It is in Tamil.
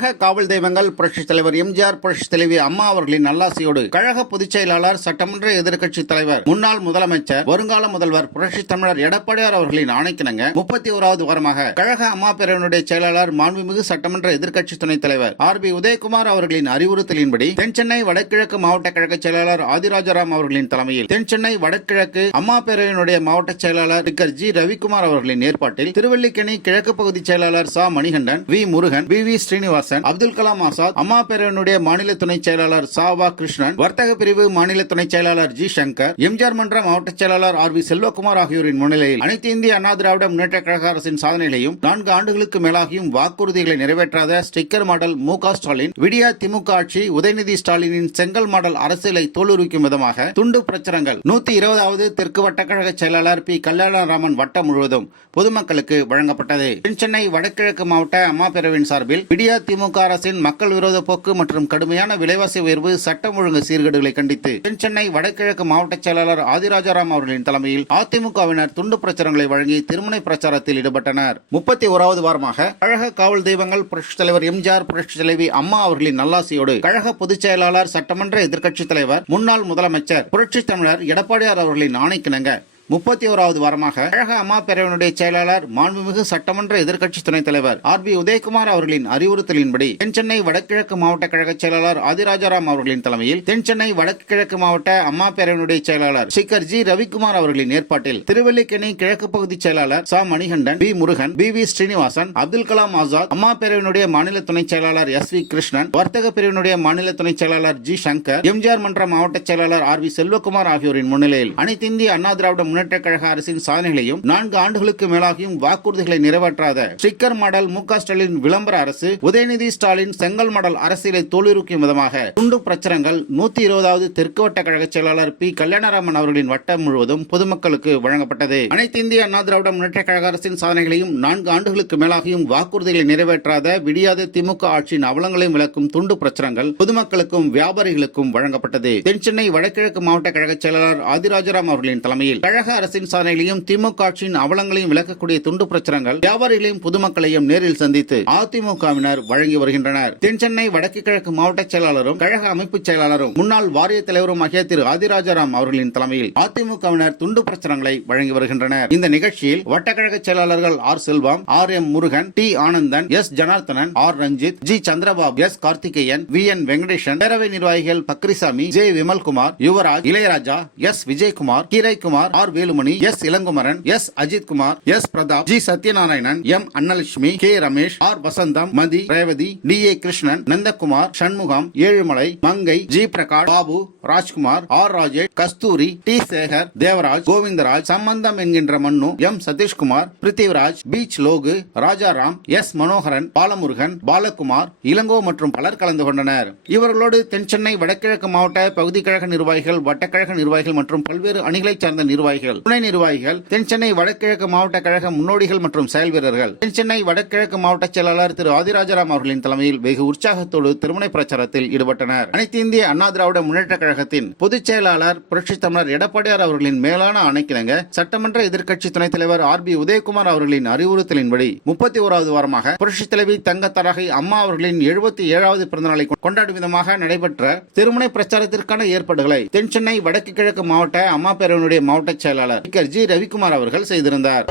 கழக காவல் தெய்வங்கள் புரட்சித் தலைவர் எம்ஜிஆர், புரட்சித் தலைவி அம்மா அவர்களின் நல்லாசியோடு கழக பொதுச் செயலாளர், சட்டமன்ற எதிர்க்கட்சித் தலைவர், முன்னாள் முதலமைச்சர், வருங்கால முதல்வர் புரட்சித் தமிழர் எடப்பாடியார் அவர்களின் ஆணைக்கிணங்க 31வது வாரமாக கழக அம்மா பேரவையினுடைய செயலாளர், மாண்புமிகு சட்டமன்ற எதிர்க்கட்சி துணைத் தலைவர் ஆர்.பி. உதயகுமார் அவர்களின் அறிவுறுத்தலின்படி தென்சென்னை வடகிழக்கு மாவட்ட கழக செயலாளர் ஆதிராஜாராம் அவர்களின் தலைமையில் தென்சென்னை வடகிழக்கு அம்மா பேரவையினுடைய மாவட்ட செயலாளர் டாக்டர் ஜி. ரவிக்குமார் அவர்களின் ஏற்பாட்டில் திருவல்லிக்கேணி கிழக்கு பகுதி செயலாளர் ச. மணிகண்டன், வி. முருகன், வி. ஸ்ரீனிவாசன், அப்துல் கலாம் ஆசாத், அம்மா பேரவையினுடைய மாநில துணை செயலாளர் ச. வ. கிருஷ்ணன், வர்த்தக பிரிவு மாநில துணை செயலாளர் ஜி. சங்கர், எம்ஜிஆர் மன்ற மாவட்ட செயலாளர் ஆர்.வி. செல்வகுமார் ஆகியோரின் முன்னிலையில் அனைத்து இந்திய அண்ணா திராவிட முன்னேற்ற கழக அரசின் சாதனைகளையும் 4 ஆண்டுகளுக்கு மேலாகியும் வாக்குறுதிகளை நிறைவேற்றாத ஸ்டிக்கர் மாடல் மு.க. ஸ்டாலின், விடியா திமுக ஆட்சி, உதயநிதி ஸ்டாலினின் செங்கல் மாடல் அரசியலை தோலுரிக்கும் விதமாக துண்டு பிரச்சுரங்கள் 120வது தெற்கு வட்டக்கழக செயலாளர் பி. கல்யாணராமன் வட்டம் முழுவதும் பொதுமக்களுக்கு வழங்கப்பட்டது. தென்சென்னை வடகிழக்கு மாவட்ட அம்மா பேரவையின் சார்பில் விடியா திமுக அரசின் மக்கள் விரோத போக்கு மற்றும் கடுமையான விலைவாசி உயர்வு, சட்டம் ஒழுங்கு சீர்கேடுகளை கண்டித்து தென்சென்னை வடகிழக்கு மாவட்ட செயலாளர் ஆதிராஜாராம் அவர்களின் தலைமையில் அதிமுகவினர் துண்டு பிரச்சாரங்களை வழங்கி திருமுனை பிரச்சாரத்தில் ஈடுபட்டனர். 31வது வாரமாக கழக காவல் தெய்வங்கள் புரட்சித் தலைவர் எம்ஜிஆர், புரட்சித் தலைவி அம்மா அவர்களின் நல்லாசியோடு கழக பொதுச் செயலாளர், சட்டமன்ற எதிர்க்கட்சித் தலைவர், முன்னாள் முதலமைச்சர் புரட்சித் தமிழர் எடப்பாடியார் அவர்களின் ஆணைக்கிணங்க 31வது வாரமாக கழக அம்மா பேரவையினுடைய செயலாளர், மாண்புமிகு சட்டமன்ற எதிர்க்கட்சி துணைத் தலைவர் ஆர்.பி. உதயகுமார் அவர்களின் அறிவுறுத்தலின்படி தென்சென்னை வடகிழக்கு மாவட்ட கழக செயலாளர் ஆதிராஜாராம் அவர்களின் தலைமையில் தென்சென்னை வடக்கு கிழக்கு மாவட்ட அம்மா பேரவையினுடைய செயலாளர் டாக்டர் ஜி. ரவிக்குமார் அவர்களின் ஏற்பாட்டில் திருவல்லிக்கேணி கிழக்கு பகுதி செயலாளர் ச. மணிகண்டன், வி. முருகன், வி. ஸ்ரீனிவாசன், அப்துல் கலாம் ஆசாத், அம்மா பேரவையினுடைய மாநில துணை செயலாளர் எஸ். வி. கிருஷ்ணன், வர்த்தக பிரிவினுடைய மாநில துணை செயலாளர் ஜி. சங்கர், எம்ஜிஆர் மன்ற மாவட்ட செயலாளர் ஆர்.வி. செல்வகுமார் ஆகியோரின் முன்னிலையில் அனைத்து இந்திய அண்ணா திராவிட முன்னேற்ற கழக அரசின் சாதனைகளையும் 4 ஆண்டுகளுக்கு மேலாகியும் வாக்குறுதிகளை நிறைவேற்றாத ஸ்டிக்கர் மாடல் மு.க. ஸ்டாலின் விளம்பர அரசு, உதயநிதி ஸ்டாலின் செங்கல் மாடல் அரசியலை தோலுரிக்கும் விதமாக துண்டு பிரச்சுரங்கள் 120வது தெற்கு வட்ட கழக செயலாளர் பி. கல்யாணராமன் அவர்களின் வட்டம் முழுவதும் பொதுமக்களுக்கு வழங்கப்பட்டது. அனைத்து இந்திய அண்ணா திராவிட முன்னேற்ற கழக அரசின் சாதனைகளையும் 4 ஆண்டுகளுக்கு மேலாகியும் வாக்குறுதிகளை நிறைவேற்றாத விடியாத திமுக ஆட்சியின் அவலங்களையும் விளக்கும் துண்டு பிரச்சுரங்கள் பொதுமக்களுக்கும் வியாபாரிகளுக்கும் வழங்கப்பட்டது. தென்சென்னை வடகிழக்கு மாவட்ட கழக செயலாளர் ஆதிராஜாராம் அவர்களின் தலைமையில் கழக அரசின் சாதனைகளையும் திமுக ஆட்சியின் அவலங்களையும் விளக்கக்கூடிய துண்டு பிரச்சுரங்கள் வியாபாரிகளையும் பொதுமக்களையும் நேரில் சந்தித்து அதிமுகவினர் வழங்கி வருகின்றனர். தென்சென்னை வடக்கு கிழக்கு மாவட்ட செயலாளரும் கழக அமைப்பு செயலாளரும் முன்னாள் வாரிய தலைவரும் ஆகிய திரு ஆதிராஜாராம் அவர்களின் தலைமையில் அதிமுகவினர் துண்டு பிரச்சுரங்களை வழங்கி வருகின்றனர். இந்த நிகழ்ச்சியில் வட்டக்கழக செயலாளர்கள் R. Selvam, R. M. Murugan, T. Anandan, S. Janarthanan, R. Ranjith, G. Chandrababu, S. Karthikeyan, V. N. Venkatesan, பேரவை நிர்வாகிகள் Bakrisamy, J. Vimalkumar, Yuvaraj, Ilaiyaraja, S. Vijayakumar, Keeraikumar, R. Velumani, S. Ilangumaran, S. Ajithkumar, S. Prathap, G. Sathyanarayanan, M. Annalakshmi, K. Ramesh, R. Vasantham, Mathi, Revathi, T. A. Krishnan, Nandakumar, Shanmugam, Ezhumalai, Mangai, G. Prakash, Babu, Rajkumar, R. Rajesh, Kasthuri, T. Sekar, Devaraj, Govindaraj, Sambandham என்கின்ற மன்னு, M. Sathishkumar, Prithiviraj, beach Logu, Rajaram, S. Manoharan, Balamurugan, Balakumar, Ilango மற்றும் பலர் கலந்து கொண்டனர். இவர்களோடு தென்சென்னை வடகிழக்கு மாவட்ட பகுதி கழக நிர்வாகிகள், வட்டக்கழக நிர்வாகிகள் மற்றும் பல்வேறு அணிகளைச் சார்ந்த நிர்வாகிகள், துணை நிர்வாகிகள், தென்சென்னை வடகிழக்கு மாவட்ட கழக முன்னோடிகள் மற்றும் செயல் வீரர்கள், தென்சென்னை வடகிழக்கு மாவட்ட செயலாளர் திரு ஆதிராஜாராம் அவர்களின் தலைமையில் வெகு உற்சாகத்தோடு திருமுனை பிரச்சாரத்தில் ஈடுபட்டனர். அனைத்து இந்திய அண்ணா திராவிட முன்னேற்ற கழகத்தின் பொதுச் செயலாளர் புரட்சித் தமிழர் எடப்பாடியார் அவர்களின் மேலான ஆணைக்கிணங்க சட்டமன்ற எதிர்க்கட்சி துணைத் தலைவர் ஆர்.பி. உதயகுமார் அவர்களின் அறிவுறுத்தலின்படி 31வது வாரமாக புரட்சித் தலைவி தங்கத்தரகை அம்மா அவர்களின் 77வது பிறந்தநாளை கொண்டாடும் விதமாக நடைபெற்ற திருமுனை பிரச்சாரத்திற்கான ஏற்பாடுகளை தென்சென்னை வடக்கு கிழக்கு மாவட்ட அம்மா பேரவையினுடைய மாவட்ட செயலாளர் டாக்டர் ஜி. ரவிக்குமார் அவர்கள் செய்திருந்தார்.